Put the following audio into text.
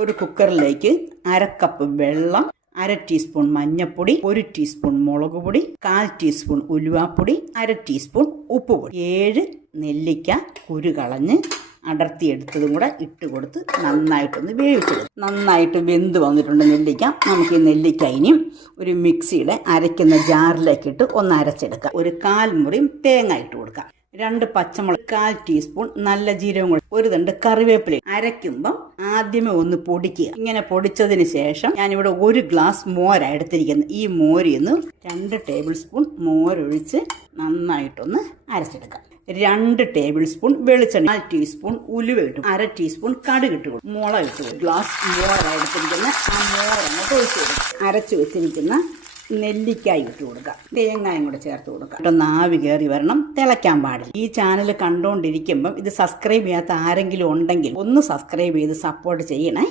ഒരു കുക്കറിലേക്ക് 1/2 കപ്പ് വെള്ളം, 1/2 ടീസ്പൂൺ മഞ്ഞൾപ്പൊടി, 1 ടീസ്പൂൺ മുളക് പൊടി, 1/4 ടീസ്പൂൺ ഉലുവാപ്പൊടി, 1/2 ടീസ്പൂൺ ഉപ്പുപൊടി, 7 നെല്ലിക്ക കുരു കളഞ്ഞ് അടർത്തിയെടുത്തതും കൂടെ ഇട്ട് കൊടുത്ത് നന്നായിട്ടൊന്ന് വേവിച്ചെടുക്കും. നന്നായിട്ട് വെന്ത് വന്നിട്ടുണ്ട് നെല്ലിക്ക. നമുക്ക് ഈ നെല്ലിക്ക ഇനിയും ഒരു മിക്സിയുടെ അരയ്ക്കുന്ന ജാറിലേക്കിട്ട് ഒന്ന് അരച്ചെടുക്കാം. ഒരു 1/4 മുറി തേങ്ങ ഇട്ട് കൊടുക്കാം. 2 പച്ചമുളക്, 1/4 ടീസ്പൂൺ നല്ല ജീരകം കൂടെ, 1 തണ്ട് കറിവേപ്പില. അരയ്ക്കുമ്പം ആദ്യമേ ഒന്ന് പൊടിക്കുക. ഇങ്ങനെ പൊടിച്ചതിന് ശേഷം ഞാനിവിടെ 1 ഗ്ലാസ് മോരാണ് എടുത്തിരിക്കുന്നത്. ഈ മോരിൽ നിന്ന് 2 ടേബിൾ സ്പൂൺ മോരൊഴിച്ച് നന്നായിട്ടൊന്ന് അരച്ചെടുക്കാം. 2 ടേബിൾ സ്പൂൺ വെളിച്ചെണ്ണ, 1/4 ടീസ്പൂൺ ഉലുവ ഇട്ടു, 1/2 ടീസ്പൂൺ കടുക് ഇട്ട് കൊടുക്കും, മുളക് ഇട്ട് കൊടുക്കും. ഗ്ലാസ് മോരാണ് എടുത്തിരിക്കുന്ന ആ മോരങ്ങ് ഒഴിച്ച് കൊടുക്കും. അരച്ചു വെച്ചിരിക്കുന്ന നെല്ലിക്കായി ഇട്ട് കൊടുക്കുക. തേങ്ങായും കൂടെ ചേർത്ത് കൊടുക്കുക. ഇട്ടൊന്ന് ആവി കയറി വരണം, തിളയ്ക്കാൻ പാടില്ല. ഈ ചാനൽ കണ്ടുകൊണ്ടിരിക്കുമ്പം ഇത് സബ്സ്ക്രൈബ് ചെയ്യാത്ത ആരെങ്കിലും ഉണ്ടെങ്കിൽ ഒന്ന് സബ്സ്ക്രൈബ് ചെയ്ത് സപ്പോർട്ട് ചെയ്യണേ.